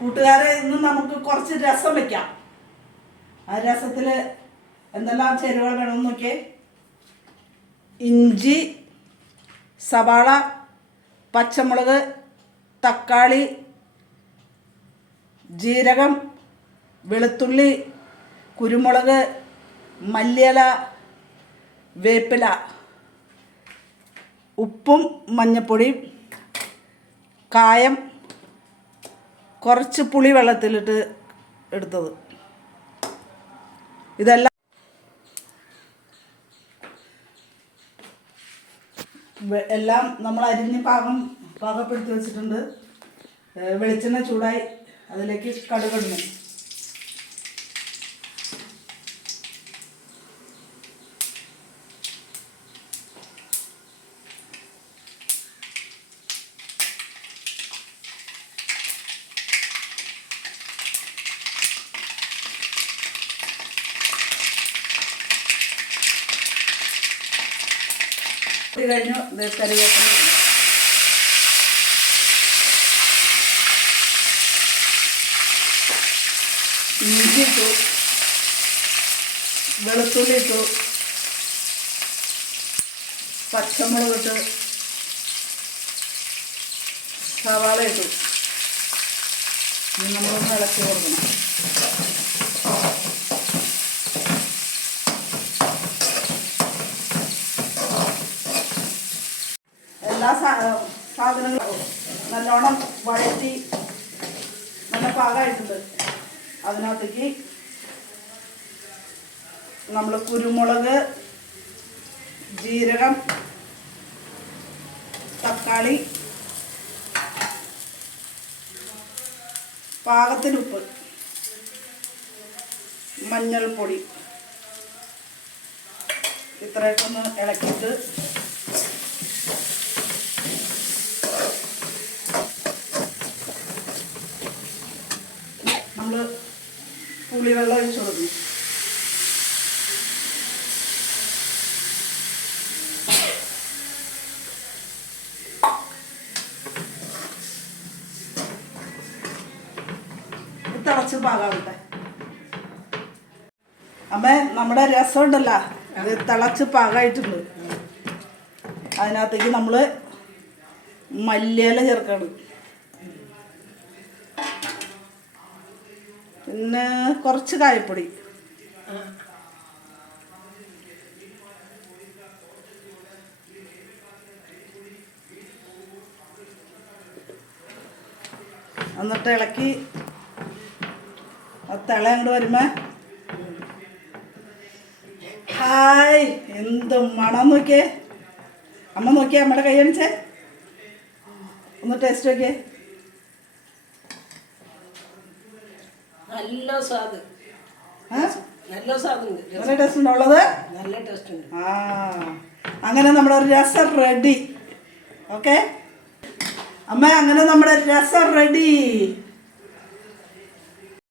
കൂട്ടുകാരെ, ഇന്ന് നമുക്ക് കുറച്ച് രസം വെക്കാം. ആ രസത്തിൽ എന്തെല്ലാം ചേരുവകൾ വേണമെന്ന് നോക്കിയേ. ഇഞ്ചി, സവാള, പച്ചമുളക്, തക്കാളി, ജീരകം, വെളുത്തുള്ളി, കുരുമുളക്, മല്ലിയില, വേപ്പില, ഉപ്പും മഞ്ഞൾപ്പൊടിയും, കായം, കുറച്ച് പുളി വെള്ളത്തിലിട്ട് എടുത്തത്. ഇതെല്ലാം എല്ലാം നമ്മൾ അരിഞ്ഞ് പാകപ്പെടുത്തി വെച്ചിട്ടുണ്ട്. വെളിച്ചെണ്ണ ചൂടായി, അതിലേക്ക് കടുകിടുന്നു. കഴിഞ്ഞു. കറിവേപ്പില, ഇഞ്ചി ഇട്ടു, വെളുത്തുള്ളി ഇട്ടു, പച്ചമുളക് ഇട്ട്, സവാള ഇട്ടു. ഇനി നമ്മളൊന്ന് ഇളക്കി കൊടുക്കണം. എല്ലാ സാധനങ്ങളും നല്ലോണം വഴറ്റി നല്ല പാകമായിട്ടുണ്ട്. അതിനകത്തേക്ക് നമ്മൾ കുരുമുളക്, ജീരകം, തക്കാളി, പാകത്തിന് ഉപ്പ്, മഞ്ഞൾപ്പൊടി ഇത്രയൊക്കെ ഒന്ന് ഇളക്കിയിട്ട് നമ്മൾ പുളിവെള്ളം ഒഴിച്ചു കൊടുക്കും. തിളച്ച് പാകാവട്ടെ. അമ്മേ, നമ്മുടെ രസം ഉണ്ടല്ലോ, അത് തിളച്ച് പാകമായിട്ടുണ്ട്. അതിനകത്തേക്ക് നമ്മൾ മല്ലിയില ചേർക്കണം. പിന്നെ കുറച്ച് കായപ്പൊടി, എന്നിട്ട് ഇളക്കി തിള അങ്ങോട്ട് വരുമ്പോ ഹായ്, എന്ത് മണം നോക്കിയേ. അമ്മ നോക്കിയേ, നമ്മുടെ കൈ കാണിച്ചേ, ഒന്ന് ടേസ്റ്റ് നോക്കിയേ. നല്ല സ്വാദ്, നല്ല സ്വാദുണ്ട്. നല്ല ടേസ്റ്റ് ഉണ്ടുള്ളത്. നല്ല ടേസ്റ്റ് ഉണ്ട്. അങ്ങനെ നമ്മുടെ രസം റെഡി. ഓക്കെ അമ്മ, അങ്ങനെ നമ്മുടെ രസം റെഡി.